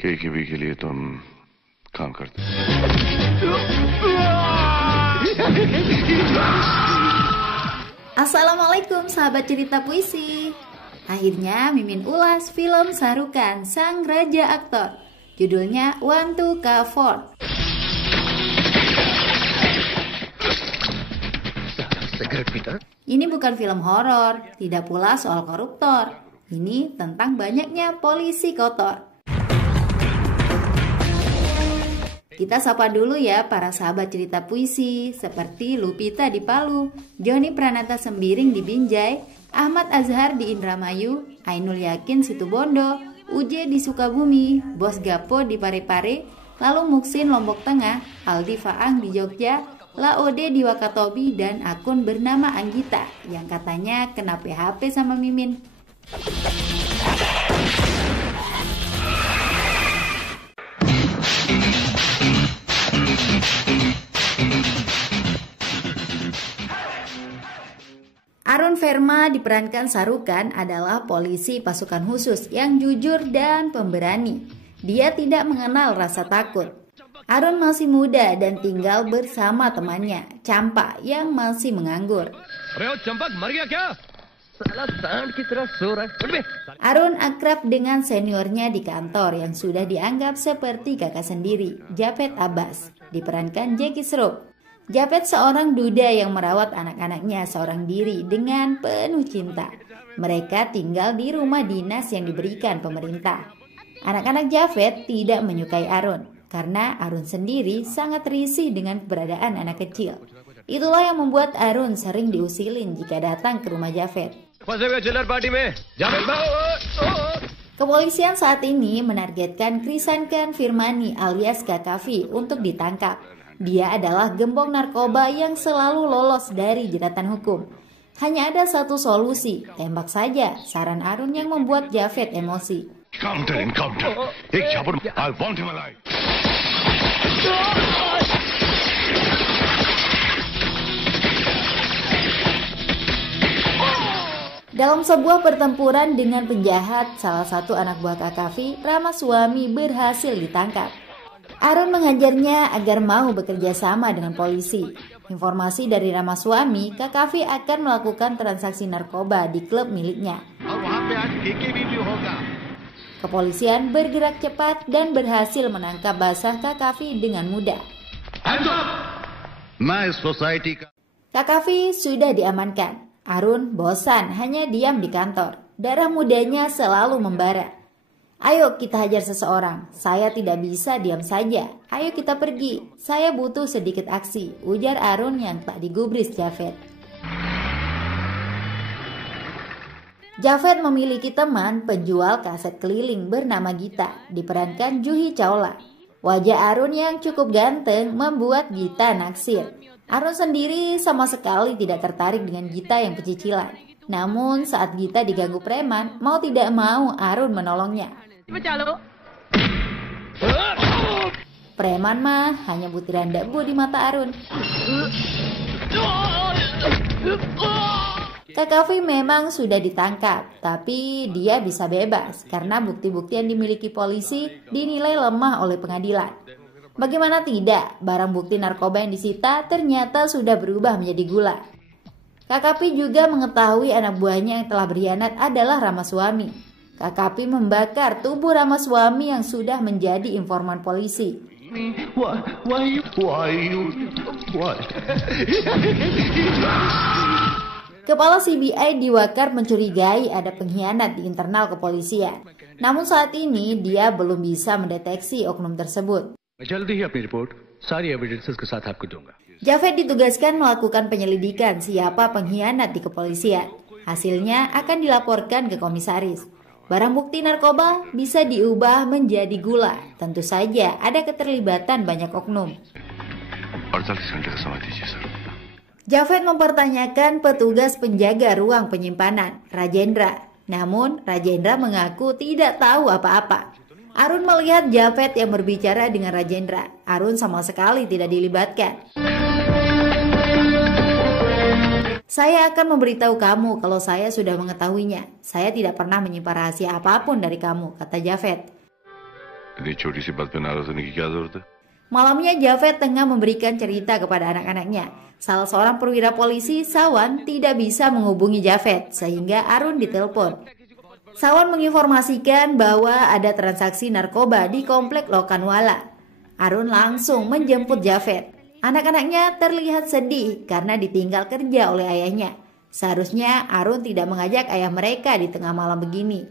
KGB के लिए तुम काम करते हो। Assalamualaikum sahabat cerita puisi. Akhirnya Mimin ulas film Sarukan Sang Raja Aktor. Judulnya One to K4. Ini bukan film horor, tidak pula soal koruptor. Ini tentang banyaknya polisi kotor. Kita sapa dulu ya para sahabat cerita puisi, seperti Lupita di Palu, Joni Pranata Sembiring di Binjai, Ahmad Azhar di Indramayu, Ainul Yakin Situbondo, Uje di Sukabumi, Bos Gapo di Parepare, lalu Muksin Lombok Tengah, Aldi Faang di Jogja, Laode di Wakatobi, dan akun bernama Anggita yang katanya kena PHP sama Mimin. Arun Verma diperankan Sarukan adalah polisi pasukan khusus yang jujur dan pemberani. Dia tidak mengenal rasa takut. Arun masih muda dan tinggal bersama temannya, Campa, yang masih menganggur. Arun akrab dengan seniornya di kantor yang sudah dianggap seperti kakak sendiri, Japet Abbas, diperankan Jackie Shroff. Japet seorang duda yang merawat anak-anaknya seorang diri dengan penuh cinta. Mereka tinggal di rumah dinas yang diberikan pemerintah. Anak-anak Japet tidak menyukai Arun, karena Arun sendiri sangat risih dengan keberadaan anak kecil. Itulah yang membuat Arun sering diusilin jika datang ke rumah Japet. Kepolisian saat ini menargetkan Krisankan Firmani alias Kakafi untuk ditangkap. Dia adalah gembong narkoba yang selalu lolos dari jeratan hukum. Hanya ada satu solusi, tembak saja, saran Arun yang membuat Japet emosi. Encounter. I want him alive. Dalam sebuah pertempuran dengan penjahat, salah satu anak buah Kakafi, Ramaswamy, berhasil ditangkap. Arun menghajarnya agar mau bekerja sama dengan polisi. Informasi dari Ramaswamy, Kakafi akan melakukan transaksi narkoba di klub miliknya. Kepolisian bergerak cepat dan berhasil menangkap basah Kakafi dengan mudah. Kakafi sudah diamankan. Arun bosan hanya diam di kantor. Darah mudanya selalu membara. Ayo kita hajar seseorang, saya tidak bisa diam saja. Ayo kita pergi, saya butuh sedikit aksi, ujar Arun yang tak digubris Japet. Japet memiliki teman penjual kaset keliling bernama Gita, diperankan Juhi Chawla. Wajah Arun yang cukup ganteng membuat Gita naksir. Arun sendiri sama sekali tidak tertarik dengan Gita yang pecicilan. Namun saat Gita diganggu preman, mau tidak mau Arun menolongnya. Preman mah hanya butiran debu di mata Arun. Kakafi memang sudah ditangkap, tapi dia bisa bebas karena bukti-bukti yang dimiliki polisi dinilai lemah oleh pengadilan. Bagaimana tidak, barang bukti narkoba yang disita ternyata sudah berubah menjadi gula. Kakafi juga mengetahui anak buahnya yang telah berkhianat adalah Ramaswamy. Kakafi membakar tubuh Ramaswamy yang sudah menjadi informan polisi. Kepala CBI diwakar mencurigai ada pengkhianat di internal kepolisian. Namun saat ini dia belum bisa mendeteksi oknum tersebut. Japet ditugaskan melakukan penyelidikan siapa pengkhianat di kepolisian. Hasilnya akan dilaporkan ke komisaris. Barang bukti narkoba bisa diubah menjadi gula. Tentu saja ada keterlibatan banyak oknum. Japet mempertanyakan petugas penjaga ruang penyimpanan, Rajendra. Namun Rajendra mengaku tidak tahu apa-apa. Arun melihat Japet yang berbicara dengan Rajendra. Arun sama sekali tidak dilibatkan. Saya akan memberitahu kamu kalau saya sudah mengetahuinya. Saya tidak pernah menyimpan rahasia apapun dari kamu, kata Javed. इतनी छोटी सी बात पे नाराज होने की क्या जरूरत है? Malamnya Javed tengah memberikan cerita kepada anak-anaknya. Salah seorang perwira polisi, Sawan, tidak bisa menghubungi Javed sehingga Arun ditelepon. Sawan menginformasikan bahwa ada transaksi narkoba di komplek Lokanwala. Arun langsung menjemput Javed. Anak-anaknya terlihat sedih karena ditinggal kerja oleh ayahnya. Seharusnya Arun tidak mengajak ayah mereka di tengah malam begini.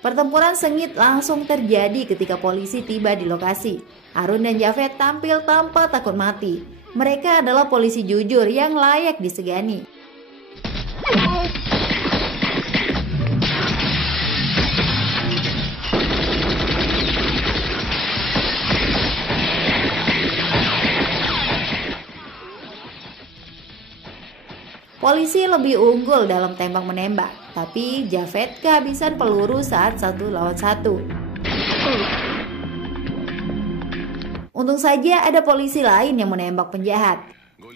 Pertempuran sengit langsung terjadi ketika polisi tiba di lokasi. Arun dan Javed tampil tanpa takut mati. Mereka adalah polisi jujur yang layak disegani. Polisi lebih unggul dalam tembak-menembak, tapi Javed kehabisan peluru saat 1 lawan 1. Untung saja ada polisi lain yang menembak penjahat.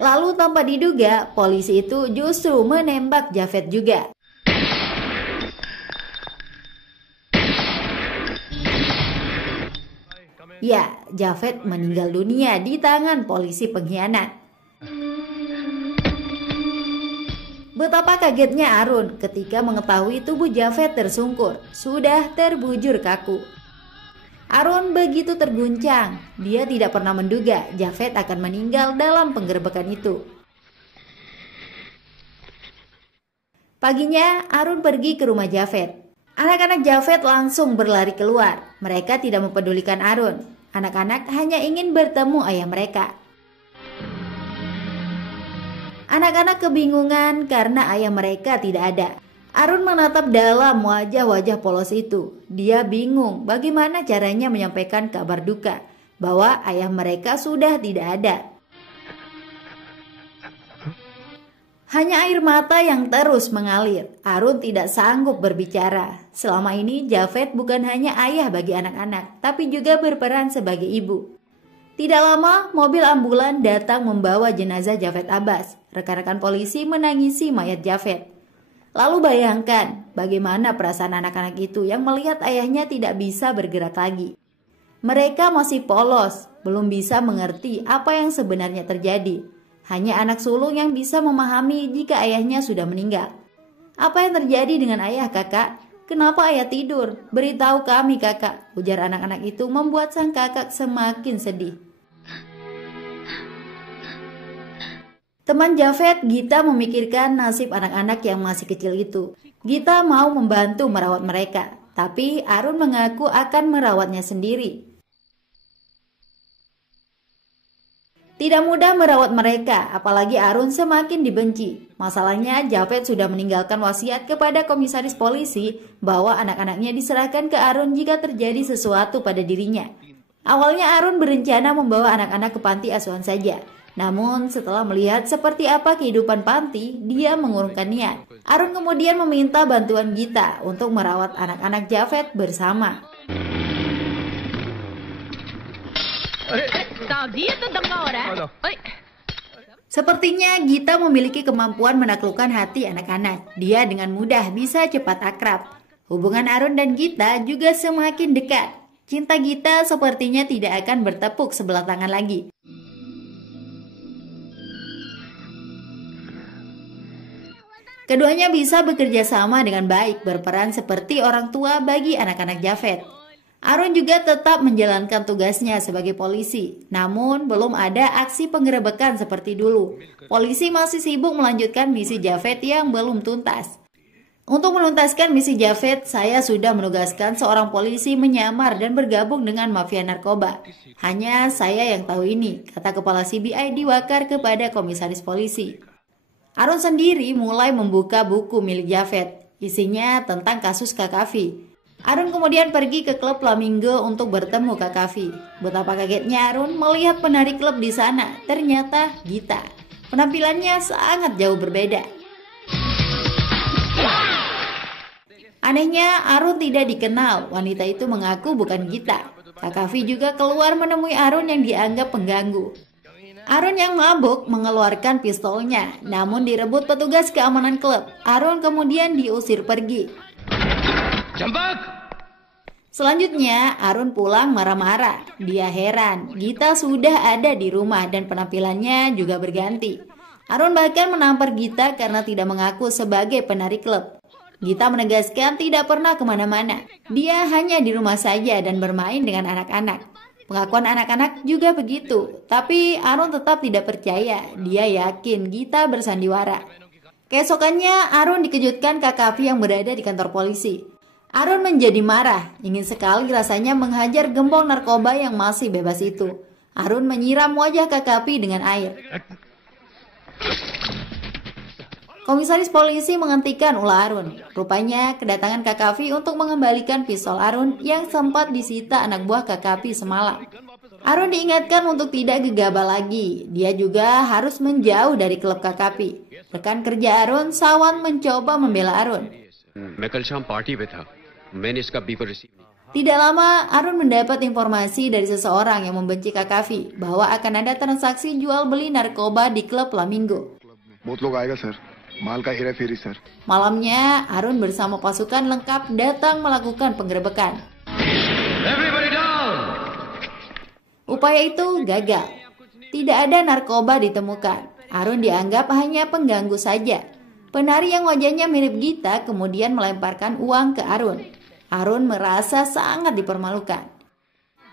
Lalu tanpa diduga, polisi itu justru menembak Javed juga. Ya, Javed meninggal dunia di tangan polisi pengkhianat. Betapa kagetnya Arun ketika mengetahui tubuh Javed tersungkur, sudah terbujur kaku. Arun begitu terguncang, dia tidak pernah menduga Javed akan meninggal dalam penggerebekan itu. Paginya, Arun pergi ke rumah Javed. Anak-anak Javed langsung berlari keluar, mereka tidak mempedulikan Arun. Anak-anak hanya ingin bertemu ayah mereka. Anak-anak kebingungan karena ayah mereka tidak ada. Arun menatap dalam wajah-wajah polos itu. Dia bingung bagaimana caranya menyampaikan kabar duka bahwa ayah mereka sudah tidak ada. Hanya air mata yang terus mengalir. Arun tidak sanggup berbicara. Selama ini Javed bukan hanya ayah bagi anak-anak, tapi juga berperan sebagai ibu. Tidak lama, mobil ambulan datang membawa jenazah Javed Abbas. Rekan-rekan polisi menangisi mayat Javed. Lalu bayangkan bagaimana perasaan anak-anak itu yang melihat ayahnya tidak bisa bergerak lagi. Mereka masih polos, belum bisa mengerti apa yang sebenarnya terjadi. Hanya anak sulung yang bisa memahami jika ayahnya sudah meninggal. Apa yang terjadi dengan ayah, kakak? Kenapa ayah tidur? Beritahu kami, kakak, ujar anak-anak itu membuat sang kakak semakin sedih. Teman Javed, Gita, memikirkan nasib anak-anak yang masih kecil itu. Gita mau membantu merawat mereka, tapi Arun mengaku akan merawatnya sendiri. Tidak mudah merawat mereka, apalagi Arun semakin dibenci. Masalahnya Javed sudah meninggalkan wasiat kepada komisaris polisi bahwa anak-anaknya diserahkan ke Arun jika terjadi sesuatu pada dirinya. Awalnya Arun berencana membawa anak-anak ke panti asuhan saja. Namun setelah melihat seperti apa kehidupan panti, dia mengurungkan niat. Arun kemudian meminta bantuan Gita untuk merawat anak-anak Javed bersama. Sepertinya Gita memiliki kemampuan menaklukkan hati anak-anak. Dia dengan mudah bisa cepat akrab. Hubungan Arun dan Gita juga semakin dekat. Cinta Gita sepertinya tidak akan bertepuk sebelah tangan lagi. Keduanya bisa bekerja sama dengan baik, berperan seperti orang tua bagi anak-anak Javed. Arun juga tetap menjalankan tugasnya sebagai polisi, namun belum ada aksi penggerebekan seperti dulu. Polisi masih sibuk melanjutkan misi Javed yang belum tuntas. Untuk menuntaskan misi Javed, saya sudah menugaskan seorang polisi menyamar dan bergabung dengan mafia narkoba. Hanya saya yang tahu ini, kata Kepala CBI Diwakar kepada komisaris polisi. Arun sendiri mulai membuka buku milik Javed, isinya tentang kasus Kakafi. Arun kemudian pergi ke klub Flamingo untuk bertemu Kakafi. Betapa kagetnya Arun melihat penari klub di sana, ternyata Gita. Penampilannya sangat jauh berbeda. Anehnya Arun tidak dikenal, wanita itu mengaku bukan Gita. Kak Kavi juga keluar menemui Arun yang dianggap pengganggu. Arun yang mabuk mengeluarkan pistolnya, namun direbut petugas keamanan klub. Arun kemudian diusir pergi. Selanjutnya, Arun pulang marah-marah. Dia heran, Gita sudah ada di rumah dan penampilannya juga berganti. Arun bahkan menampar Gita karena tidak mengaku sebagai penari klub. Gita menegaskan tidak pernah kemana-mana. Dia hanya di rumah saja dan bermain dengan anak-anak. Pengakuan anak-anak juga begitu, tapi Arun tetap tidak percaya. Dia yakin Gita bersandiwara. Keesokannya, Arun dikejutkan Kak Kavi yang berada di kantor polisi. Arun menjadi marah, ingin sekali rasanya menghajar gembong narkoba yang masih bebas itu. Arun menyiram wajah Kak Kavi dengan air. Komisaris polisi menghentikan ulah Arun. Rupanya kedatangan Kak Kavi untuk mengembalikan pistol Arun yang sempat disita anak buah Kak Kavi semalam. Arun diingatkan untuk tidak gegabah lagi. Dia juga harus menjauh dari klub Kak Kavi. Rekan kerja Arun, Sawan, mencoba membela Arun. Tidak lama, Arun mendapat informasi dari seseorang yang membenci Kak Kavi bahwa akan ada transaksi jual beli narkoba di klub Flamingo. Malamnya, Arun bersama pasukan lengkap datang melakukan penggerebekan. Upaya itu gagal. Tidak ada narkoba ditemukan. Arun dianggap hanya pengganggu saja. Penari yang wajahnya mirip Gita kemudian melemparkan uang ke Arun. Arun merasa sangat dipermalukan.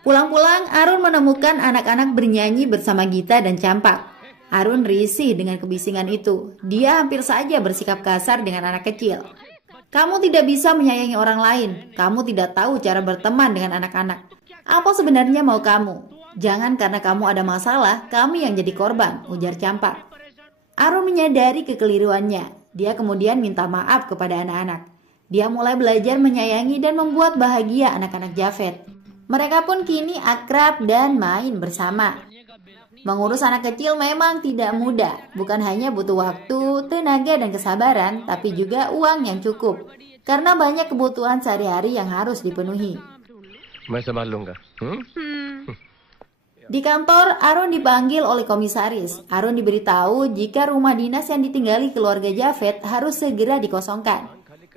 Pulang-pulang, Arun menemukan anak-anak bernyanyi bersama Gita dan Campak. Arun risih dengan kebisingan itu. Dia hampir saja bersikap kasar dengan anak kecil. Kamu tidak bisa menyayangi orang lain. Kamu tidak tahu cara berteman dengan anak-anak. Apa sebenarnya mau kamu? Jangan karena kamu ada masalah, kami yang jadi korban, ujar Campak. Arun menyadari kekeliruannya. Dia kemudian minta maaf kepada anak-anak. Dia mulai belajar menyayangi dan membuat bahagia anak-anak Javed. Mereka pun kini akrab dan main bersama. Mengurus anak kecil memang tidak mudah, bukan hanya butuh waktu, tenaga, dan kesabaran, tapi juga uang yang cukup, karena banyak kebutuhan sehari-hari yang harus dipenuhi. Di kantor, Arun dipanggil oleh komisaris. Arun diberitahu jika rumah dinas yang ditinggali keluarga Javed harus segera dikosongkan,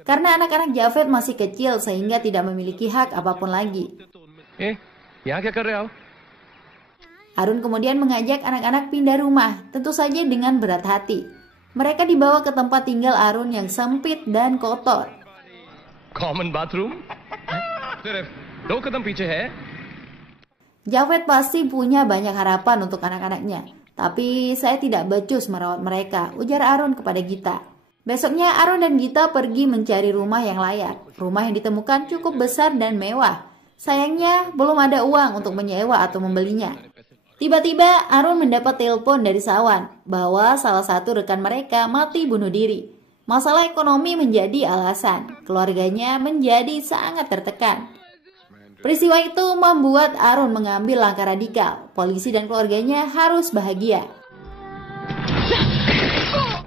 karena anak-anak Javed masih kecil sehingga tidak memiliki hak apapun lagi. Arun kemudian mengajak anak-anak pindah rumah, tentu saja dengan berat hati. Mereka dibawa ke tempat tinggal Arun yang sempit dan kotor. Common bathroom? Javed pasti punya banyak harapan untuk anak-anaknya. Tapi saya tidak becus merawat mereka, ujar Arun kepada Gita. Besoknya Arun dan Gita pergi mencari rumah yang layak. Rumah yang ditemukan cukup besar dan mewah. Sayangnya belum ada uang untuk menyewa atau membelinya. Tiba-tiba Arun mendapat telepon dari Sawan bahwa salah satu rekan mereka mati bunuh diri. Masalah ekonomi menjadi alasan. Keluarganya menjadi sangat tertekan. Peristiwa itu membuat Arun mengambil langkah radikal. Polisi dan keluarganya harus bahagia.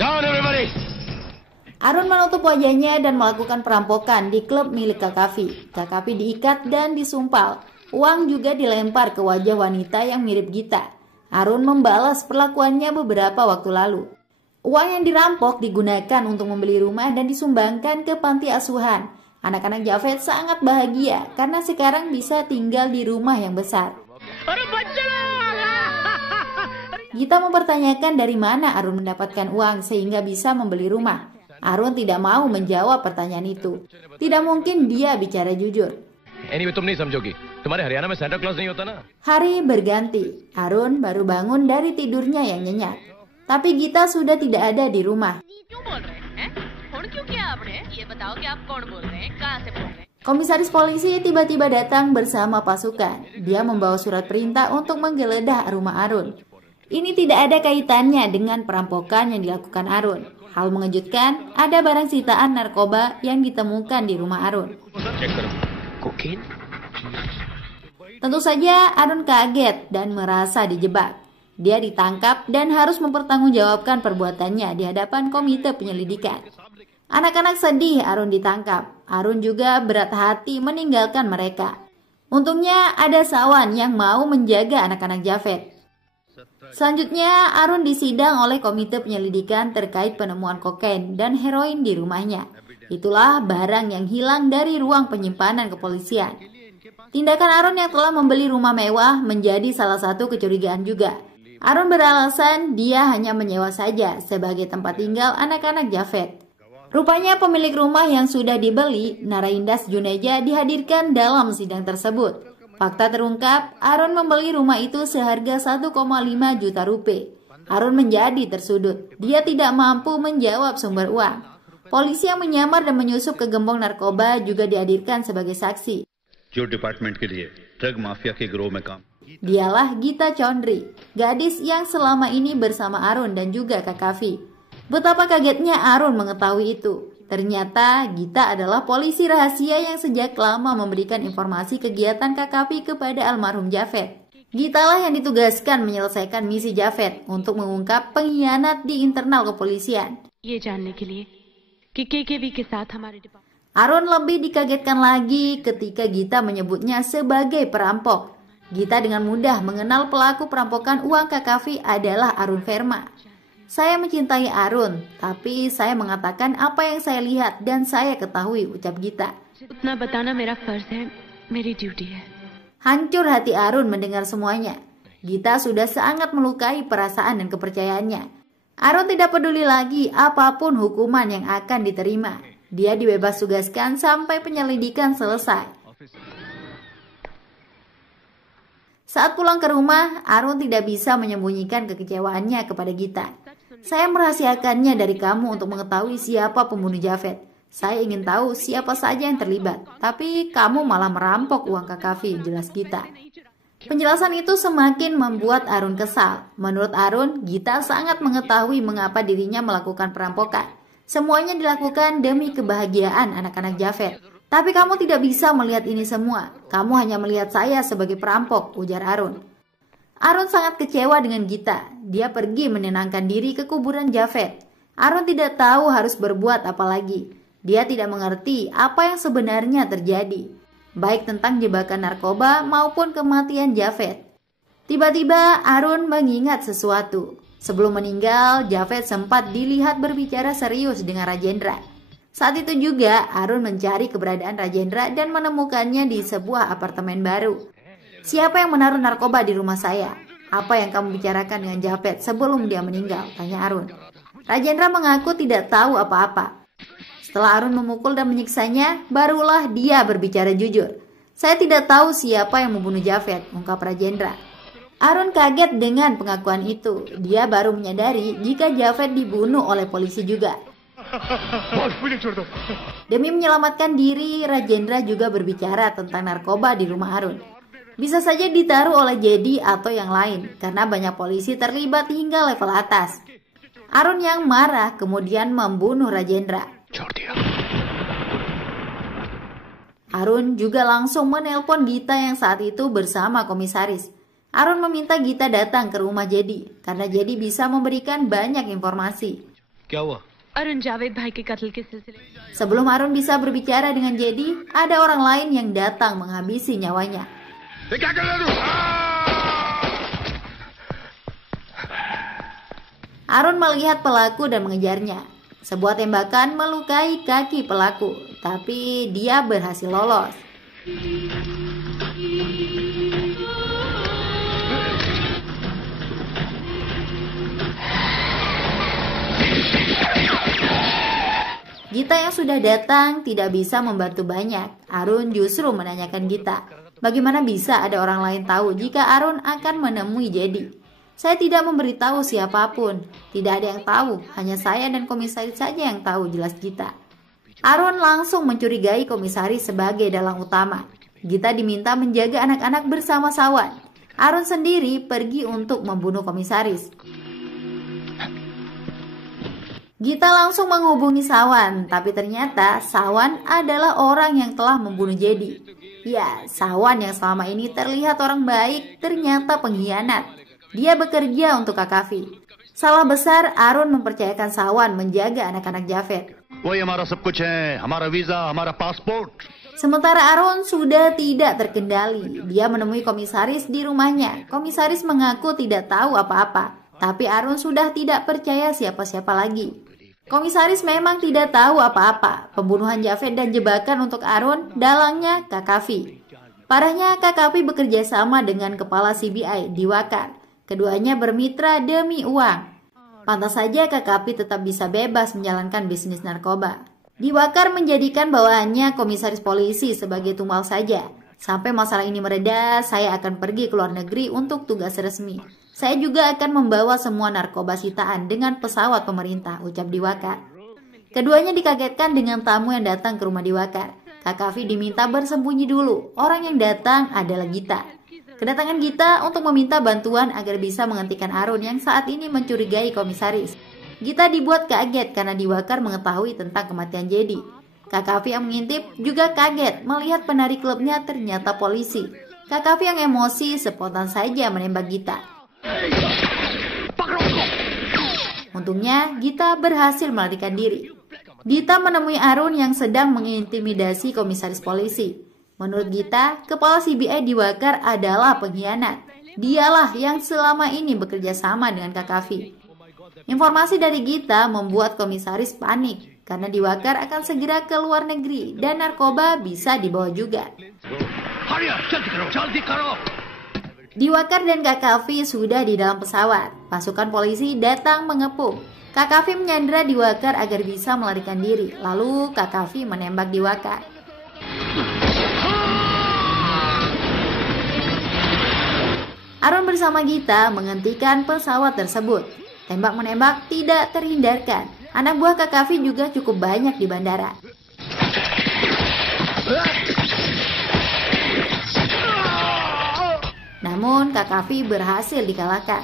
Down everybody! Arun menutup wajahnya dan melakukan perampokan di klub milik Kak Kavi. Kak Kavi diikat dan disumpal. Uang juga dilempar ke wajah wanita yang mirip Gita. Arun membalas perlakuannya beberapa waktu lalu. Uang yang dirampok digunakan untuk membeli rumah dan disumbangkan ke panti asuhan. Anak-anak Javed sangat bahagia karena sekarang bisa tinggal di rumah yang besar. Gita mempertanyakan dari mana Arun mendapatkan uang sehingga bisa membeli rumah. Arun tidak mau menjawab pertanyaan itu. Tidak mungkin dia bicara jujur. Hari berganti. Arun baru bangun dari tidurnya yang nyenyak. Tapi Gita sudah tidak ada di rumah. Komisaris polisi tiba-tiba datang bersama pasukan. Dia membawa surat perintah untuk menggeledah rumah Arun. Ini tidak ada kaitannya dengan perampokan yang dilakukan Arun. Hal mengejutkan, ada barang sitaan narkoba yang ditemukan di rumah Arun. Tentu saja Arun kaget dan merasa dijebak. Dia ditangkap dan harus mempertanggungjawabkan perbuatannya di hadapan komite penyelidikan. Anak-anak sedih Arun ditangkap. Arun juga berat hati meninggalkan mereka. Untungnya ada Sawan yang mau menjaga anak-anak Javed. Selanjutnya, Arun disidang oleh Komite Penyelidikan terkait penemuan kokain dan heroin di rumahnya. Itulah barang yang hilang dari ruang penyimpanan kepolisian. Tindakan Arun yang telah membeli rumah mewah menjadi salah satu kecurigaan juga. Arun beralasan dia hanya menyewa saja sebagai tempat tinggal anak-anak Javed. Rupanya pemilik rumah yang sudah dibeli, Naraindas Juneja, dihadirkan dalam sidang tersebut. Fakta terungkap, Arun membeli rumah itu seharga 1,5 juta rupiah. Arun menjadi tersudut. Dia tidak mampu menjawab sumber uang. Polisi yang menyamar dan menyusup ke gembong narkoba juga dihadirkan sebagai saksi. Dialah Gita Chondri, gadis yang selama ini bersama Arun dan juga Kak Kavi. Betapa kagetnya Arun mengetahui itu. Ternyata Gita adalah polisi rahasia yang sejak lama memberikan informasi kegiatan Kak Kavi kepada almarhum Javed. Gita lah yang ditugaskan menyelesaikan misi Javed untuk mengungkap pengkhianat di internal kepolisian. Arun lebih dikagetkan lagi ketika Gita menyebutnya sebagai perampok. Gita dengan mudah mengenal pelaku perampokan uang Kak Kavi adalah Arun Verma. Saya mencintai Arun, tapi saya mengatakan apa yang saya lihat dan saya ketahui, ucap Gita. Hancur hati Arun mendengar semuanya. Gita sudah sangat melukai perasaan dan kepercayaannya. Arun tidak peduli lagi apapun hukuman yang akan diterima. Dia dibebas tugaskan sampai penyelidikan selesai. Saat pulang ke rumah, Arun tidak bisa menyembunyikan kekecewaannya kepada Gita. Saya merahasiakannya dari kamu untuk mengetahui siapa pembunuh Javed. Saya ingin tahu siapa saja yang terlibat, tapi kamu malah merampok uang Kak Kavi, jelas Gita. Penjelasan itu semakin membuat Arun kesal. Menurut Arun, Gita sangat mengetahui mengapa dirinya melakukan perampokan. Semuanya dilakukan demi kebahagiaan anak-anak Javed. Tapi kamu tidak bisa melihat ini semua. Kamu hanya melihat saya sebagai perampok, ujar Arun. Arun sangat kecewa dengan Gita. Dia pergi menenangkan diri ke kuburan Javed. Arun tidak tahu harus berbuat apa lagi. Dia tidak mengerti apa yang sebenarnya terjadi, baik tentang jebakan narkoba maupun kematian Javed. Tiba-tiba Arun mengingat sesuatu. Sebelum meninggal, Javed sempat dilihat berbicara serius dengan Rajendra. Saat itu juga Arun mencari keberadaan Rajendra dan menemukannya di sebuah apartemen baru. Siapa yang menaruh narkoba di rumah saya? Apa yang kamu bicarakan dengan Javed sebelum dia meninggal? Tanya Arun. Rajendra mengaku tidak tahu apa-apa. Setelah Arun memukul dan menyiksanya, barulah dia berbicara jujur. Saya tidak tahu siapa yang membunuh Javed, ungkap Rajendra. Arun kaget dengan pengakuan itu. Dia baru menyadari jika Javed dibunuh oleh polisi juga. Demi menyelamatkan diri, Rajendra juga berbicara tentang narkoba di rumah Arun. Bisa saja ditaruh oleh Jedi atau yang lain, karena banyak polisi terlibat hingga level atas. Arun yang marah kemudian membunuh Rajendra. Arun juga langsung menelpon Gita yang saat itu bersama komisaris. Arun meminta Gita datang ke rumah Jedi, karena Jedi bisa memberikan banyak informasi. Sebelum Arun bisa berbicara dengan Jedi, ada orang lain yang datang menghabisi nyawanya. Arun melihat pelaku dan mengejarnya. Sebuah tembakan melukai kaki pelaku, tapi dia berhasil lolos. Gita yang sudah datang tidak bisa membantu banyak. Arun justru menanyakan Gita, bagaimana bisa ada orang lain tahu jika Arun akan menemui Jedi? Saya tidak memberitahu siapapun. Tidak ada yang tahu, hanya saya dan komisaris saja yang tahu, jelas Gita. Arun langsung mencurigai komisaris sebagai dalang utama. Gita diminta menjaga anak-anak bersama Sawan. Arun sendiri pergi untuk membunuh komisaris. Gita langsung menghubungi Sawan, tapi ternyata Sawan adalah orang yang telah membunuh Jedi. Ya, Sawan yang selama ini terlihat orang baik, ternyata pengkhianat. Dia bekerja untuk Kak Kavi. Salah besar Arun mempercayakan Sawan menjaga anak-anak Javed. Sementara Arun sudah tidak terkendali. Dia menemui komisaris di rumahnya. Komisaris mengaku tidak tahu apa-apa, tapi Arun sudah tidak percaya siapa-siapa lagi. Komisaris memang tidak tahu apa-apa. Pembunuhan Javed dan jebakan untuk Arun, dalangnya Kak Kavi. Parahnya, Kak Kavi bekerja sama dengan kepala CBI Diwakar. Keduanya bermitra demi uang. Pantas saja Kak Kavi tetap bisa bebas menjalankan bisnis narkoba. Diwakar menjadikan bawahannya komisaris polisi sebagai tumbal saja. Sampai masalah ini mereda, saya akan pergi ke luar negeri untuk tugas resmi. Saya juga akan membawa semua narkoba sitaan dengan pesawat pemerintah, ucap Diwakar. Keduanya dikagetkan dengan tamu yang datang ke rumah Diwakar. Kak Kavi diminta bersembunyi dulu. Orang yang datang adalah Gita. Kedatangan Gita untuk meminta bantuan agar bisa menghentikan Arun yang saat ini mencurigai komisaris. Gita dibuat kaget karena Diwakar mengetahui tentang kematian Jedi. Kak Kavi yang mengintip juga kaget melihat penari klubnya ternyata polisi. Kak Kavi yang emosi spontan saja menembak Gita. Untungnya Gita berhasil melarikan diri. Gita menemui Arun yang sedang mengintimidasi komisaris polisi. Menurut Gita, kepala CBI Diwakar adalah pengkhianat. Dialah yang selama ini bekerja sama dengan Kak Kavi. Informasi dari Gita membuat komisaris panik karena Diwakar akan segera ke luar negeri dan narkoba bisa dibawa juga. Diwakar dan Kak Kavi sudah di dalam pesawat. Pasukan polisi datang mengepung. Kak Kavi menyandera Diwakar agar bisa melarikan diri. Lalu Kak Kavi menembak Diwakar. Arun bersama Gita menghentikan pesawat tersebut. Tembak-menembak tidak terhindarkan. Anak buah Kak Kavi juga cukup banyak di bandara. Namun Kak Kavi berhasil dikalahkan.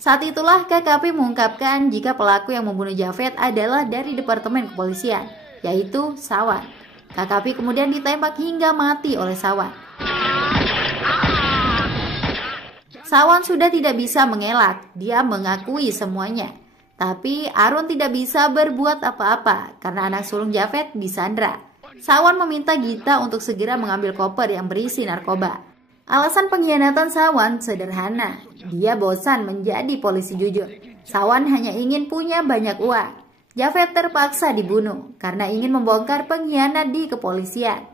Saat itulah Kak Kavi mengungkapkan jika pelaku yang membunuh Javed adalah dari Departemen Kepolisian, yaitu Sawan. Kak Kavi kemudian ditembak hingga mati oleh Sawan. Sawan sudah tidak bisa mengelak, dia mengakui semuanya. Tapi Arun tidak bisa berbuat apa-apa karena anak sulung Javed disandra. Sawan meminta Gita untuk segera mengambil koper yang berisi narkoba. Alasan pengkhianatan Sawan sederhana. Dia bosan menjadi polisi jujur. Sawan hanya ingin punya banyak uang. Javed terpaksa dibunuh karena ingin membongkar pengkhianat di kepolisian.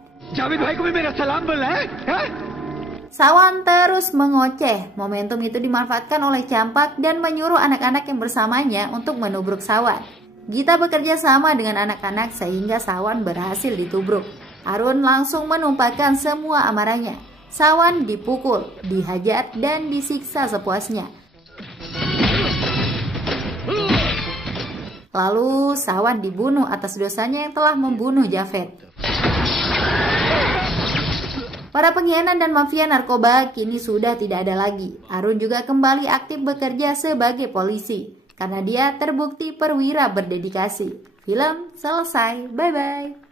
Sawan terus mengoceh. Momentum itu dimanfaatkan oleh Campak dan menyuruh anak-anak yang bersamanya untuk menubruk Sawan. Gita bekerja sama dengan anak-anak sehingga Sawan berhasil ditubruk. Arun langsung menumpahkan semua amarahnya. Sawan dipukul, dihajar, dan disiksa sepuasnya. Lalu Sawan dibunuh atas dosanya yang telah membunuh Javed. Para pengkhianat dan mafia narkoba kini sudah tidak ada lagi. Arun juga kembali aktif bekerja sebagai polisi karena dia terbukti perwira berdedikasi. Film selesai, bye-bye.